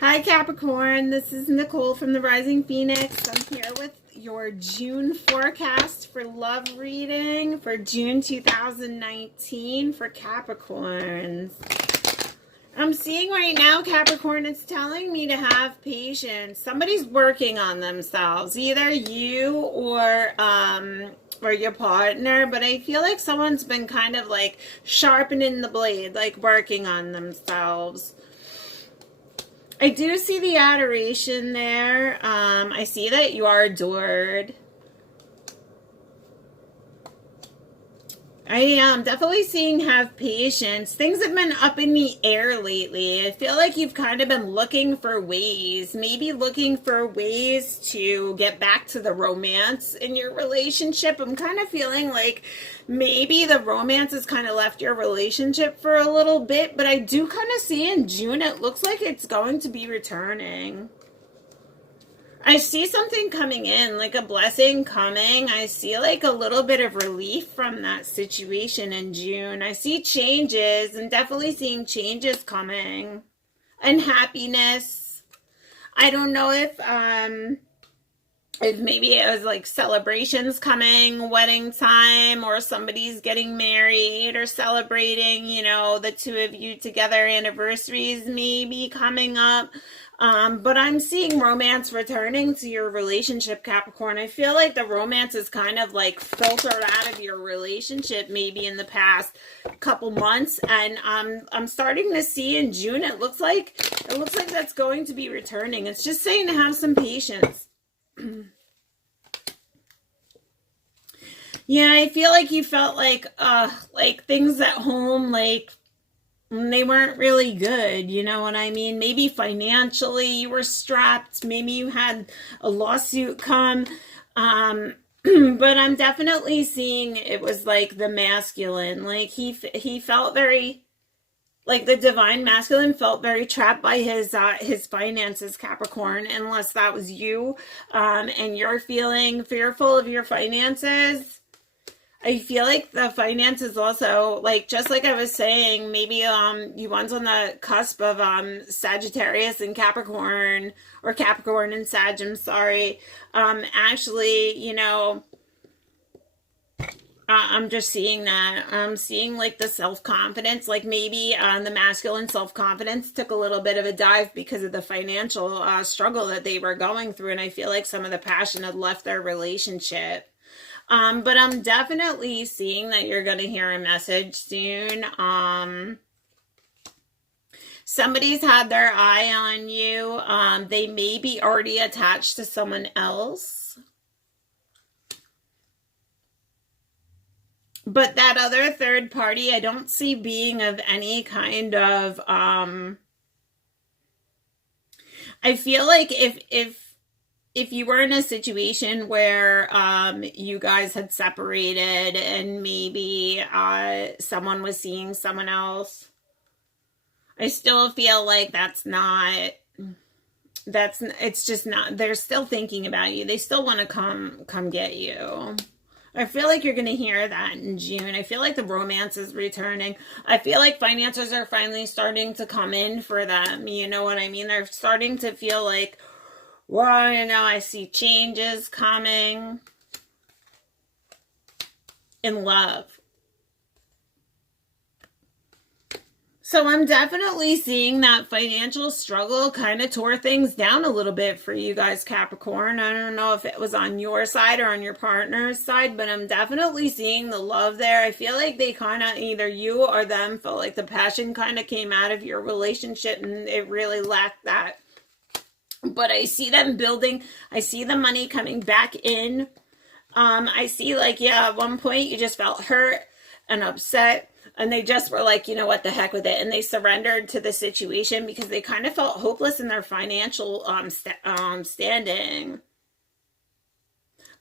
Hi Capricorn, this is Nicole from the Rising Phoenix. I'm here with your June forecast for love reading for June 2019 for Capricorns. I'm seeing right now, Capricorn, it's telling me to have patience. Somebody's working on themselves, either you or your partner, but I feel like someone's been kind of like sharpening the blade, like working on themselves. I do see the adoration there. I see that you are adored. I am definitely seeing have patience. Things have been up in the air lately. I feel like you've kind of been looking for ways, maybe looking for ways to get back to the romance in your relationship. I'm kind of feeling like maybe the romance has kind of left your relationship for a little bit, but I do kind of see in June it looks like it's going to be returning. I see something coming in, like a blessing coming. I see like a little bit of relief from that situation in June. I see changes and definitely seeing changes coming and happiness. I don't know if maybe it was like celebrations coming, wedding time, or somebody's getting married or celebrating, the two of you together, anniversaries maybe coming up. But I'm seeing romance returning to your relationship, Capricorn. I feel like the romance is kind of like filtered out of your relationship maybe in the past couple months, and I'm starting to see in June it looks like that's going to be returning. It's just saying to have some patience. Yeah, I feel like you felt like things at home, like they weren't really good, you know what I mean? Maybe financially you were strapped, maybe you had a lawsuit come. But I'm definitely seeing it was like the masculine, like he felt very like the divine masculine felt very trapped by his finances, Capricorn, unless that was you, and you're feeling fearful of your finances. I feel like the finances also, like, just like I was saying, maybe you one's on the cusp of Sagittarius and Capricorn, or Capricorn and Sag, I'm sorry. Actually, I'm just seeing that. I'm seeing like the self-confidence, like maybe the masculine self-confidence took a little bit of a dive because of the financial struggle that they were going through, and I feel like some of the passion had left their relationship. But I'm definitely seeing that you're going to hear a message soon. Somebody's had their eye on you. They may be already attached to someone else. But that other third party, I don't see being of any kind of, I feel like if you were in a situation where you guys had separated and maybe someone was seeing someone else, I still feel like it's just not, they're still thinking about you. They still want to come get you. I feel like you're going to hear that in June. I feel like the romance is returning. I feel like finances are finally starting to come in for them. You know what I mean? They're starting to feel like, well, I see changes coming in love. So I'm definitely seeing that financial struggle kind of tore things down a little bit for you guys, Capricorn. I don't know if it was on your side or on your partner's side, but I'm definitely seeing the love there. I feel like they kind of, either you or them, felt like the passion kind of came out of your relationship and it really lacked that. But I see them building. I see the money coming back in. I see at one point you just felt hurt and upset, and they just were like, what the heck with it, and they surrendered to the situation because they kind of felt hopeless in their financial standing.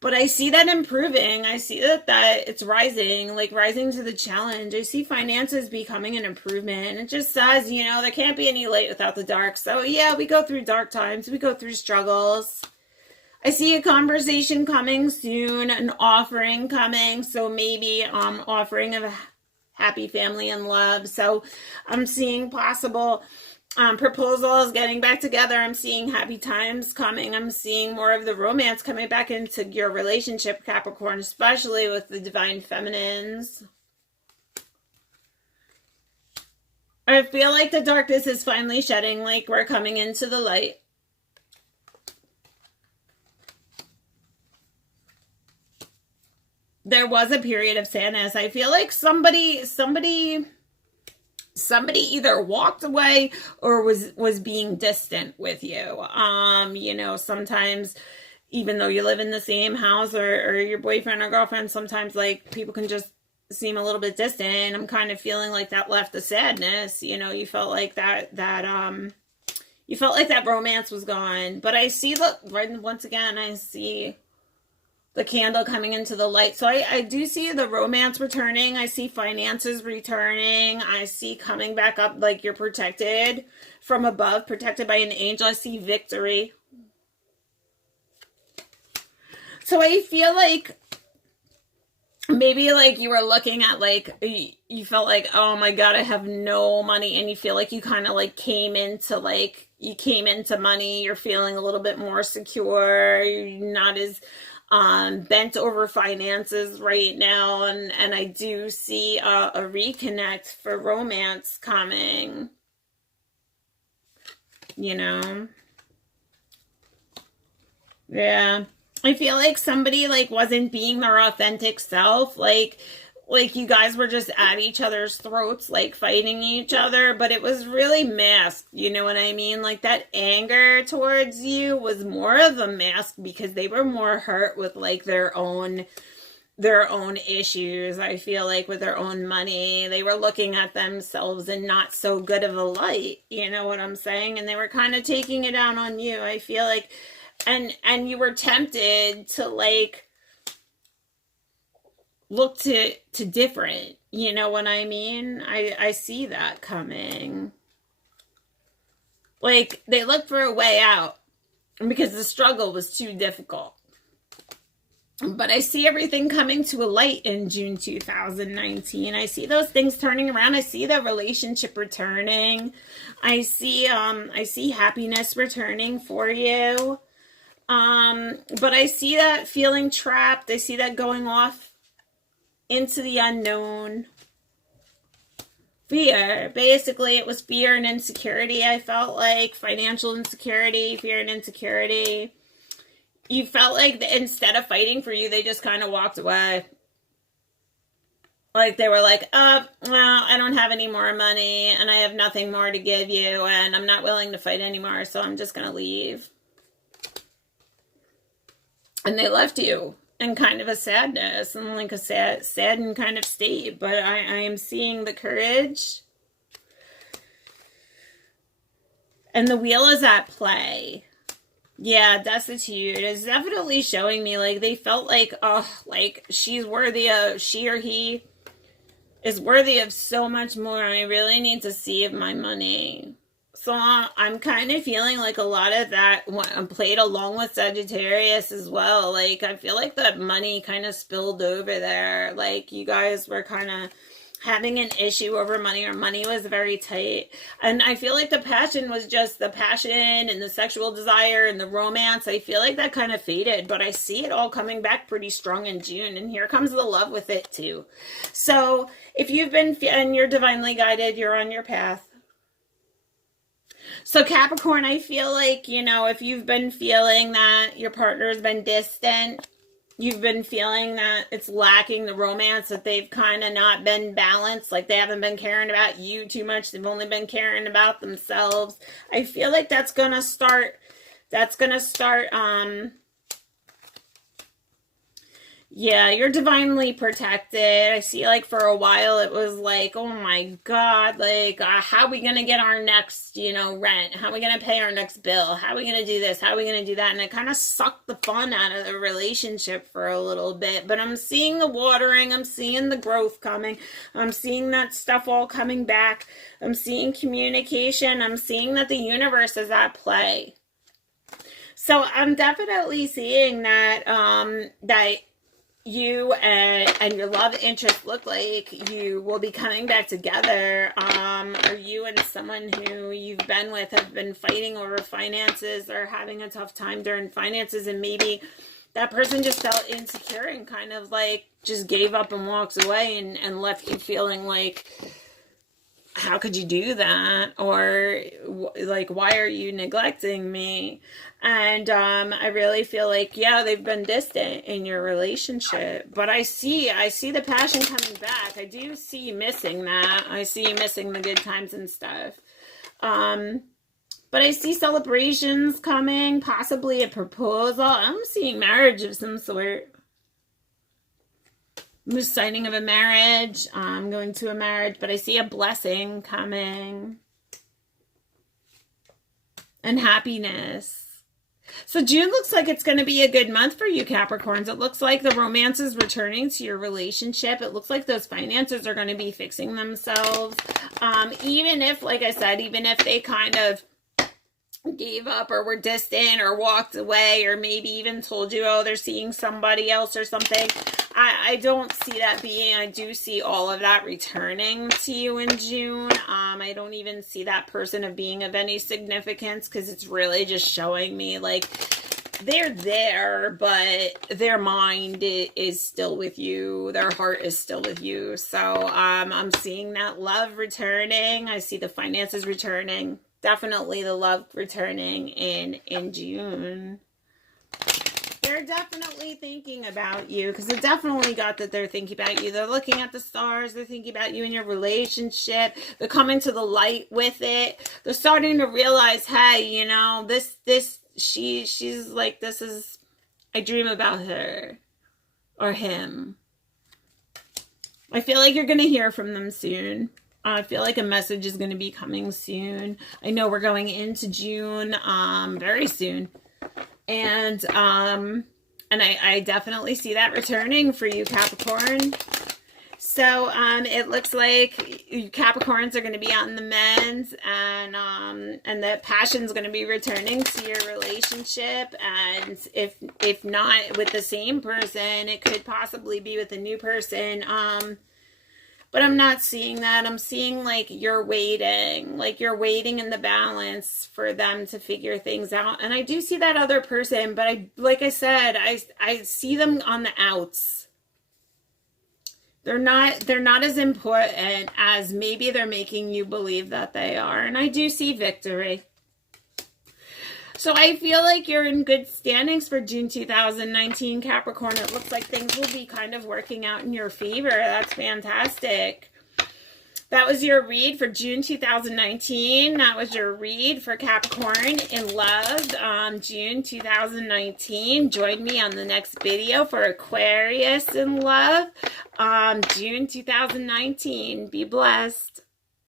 But I see that improving. I see that it's rising, like rising to the challenge. I see finances becoming an improvement. And it just says, there can't be any light without the dark. So yeah, we go through dark times. We go through struggles. I see a conversation coming soon, an offering coming. So maybe offering of a happy family and love. So I'm seeing possible Proposals, getting back together. I'm seeing happy times coming. I'm seeing more of the romance coming back into your relationship, Capricorn, especially with the divine feminines. I feel like the darkness is finally shedding, like we're coming into the light. There was a period of sadness. I feel like somebody either walked away or was being distant with you. You know, sometimes even though you live in the same house, or your boyfriend or girlfriend, sometimes like people can just seem a little bit distant. I'm kind of feeling like that left the sadness. You know, you felt like that you felt like that romance was gone. But I see once again, I see the candle coming into the light. So I do see the romance returning. I see finances returning. I see coming back up, like you're protected from above, protected by an angel. I see victory. So I feel like maybe like you were looking at like, you felt like, oh my God, I have no money. And you feel like you kind of like came into money. You're feeling a little bit more secure. You're not as bent over finances right now, and I do see a reconnect for romance coming, you know. Yeah, I feel like somebody like wasn't being their authentic self, like you guys were just at each other's throats, like fighting each other, but it was really masked, you know what I mean? Like that anger towards you was more of a mask because they were more hurt with like their own issues. I feel like with their own money, they were looking at themselves in not so good of a light, you know what I'm saying? And they were kind of taking it out on you. I feel like, and you were tempted to like look to different, you know what I mean? I see that coming. Like they looked for a way out because the struggle was too difficult. But I see everything coming to a light in June 2019. I see those things turning around. I see the relationship returning. I see happiness returning for you. But I see that feeling trapped. I see that going off into the unknown. Fear. Basically, it was fear and insecurity. I felt like financial insecurity, fear and insecurity. You felt like instead of fighting for you, they just kind of walked away. Like they were like, oh, well, I don't have any more money and I have nothing more to give you and I'm not willing to fight anymore, so I'm just going to leave. And they left you in kind of a sadness and like a saddened kind of state. But I am seeing the courage. And the wheel is at play. Yeah, destitute is definitely showing me like they felt like, oh, like she or he is worthy of so much more. I really need to save my money. So I'm kind of feeling like a lot of that played along with Sagittarius as well. Like I feel like that money kind of spilled over there. Like you guys were kind of having an issue over money, or money was very tight. And I feel like the passion was just the passion and the sexual desire and the romance. I feel like that kind of faded, but I see it all coming back pretty strong in June. And here comes the love with it too. So if you've been, and you're divinely guided, you're on your path. So Capricorn, I feel like, you know, if you've been feeling that your partner's been distant, you've been feeling that it's lacking the romance, that they've kind of not been balanced, like they haven't been caring about you too much, they've only been caring about themselves. I feel like that's gonna start, yeah, you're divinely protected. I see like for a while it was like, oh my God, like how are we going to get our next, you know, rent? How are we going to pay our next bill? How are we going to do this? How are we going to do that? And it kind of sucked the fun out of the relationship for a little bit. But I'm seeing the watering. I'm seeing the growth coming. I'm seeing that stuff all coming back. I'm seeing communication. I'm seeing that the universe is at play. So I'm definitely seeing that, you and your love interest look like you will be coming back together. Or you and someone who you've been with have been fighting over finances or having a tough time during finances, and maybe that person just felt insecure and kind of like just gave up and walked away and left you feeling like, how could you do that? Or like, why are you neglecting me? And I really feel like, yeah, they've been distant in your relationship, but I see the passion coming back. I do see you missing that. I see you missing the good times and stuff. But I see celebrations coming, possibly a proposal. I'm seeing marriage of some sort. The signing of a marriage. I'm going to a marriage, but I see a blessing coming. And happiness. So June looks like it's going to be a good month for you, Capricorns. It looks like the romance is returning to your relationship. It looks like those finances are going to be fixing themselves. Even if, like I said, even if they kind of gave up or were distant or walked away or maybe even told you, oh, they're seeing somebody else or something. I don't see that being, I do see all of that returning to you in June. I don't even see that person of being of any significance, because it's really just showing me like they're there, but their mind is still with you. Their heart is still with you. So I'm seeing that love returning. I see the finances returning. Definitely the love returning in June. They're definitely thinking about you, because it definitely got that they're thinking about you. They're looking at the stars. They're thinking about you and your relationship. They're coming to the light with it. They're starting to realize, hey, you know, she's like, this is, I dream about her or him. I feel like you're going to hear from them soon. I feel like a message is going to be coming soon. I know we're going into June very soon. And I definitely see that returning for you, Capricorn. So it looks like you Capricorns are going to be on the mend, and the passion's going to be returning to your relationship. And if not with the same person, it could possibly be with a new person. But I'm not seeing that. I'm seeing like you're waiting in the balance for them to figure things out. And I do see that other person, but like I said, I see them on the outs. They're not as important as maybe they're making you believe that they are. And I do see victory. So I feel like you're in good standings for June 2019, Capricorn. It looks like things will be kind of working out in your favor. That's fantastic. That was your read for June 2019. That was your read for Capricorn in love, June 2019. Join me on the next video for Aquarius in love, June 2019. Be blessed.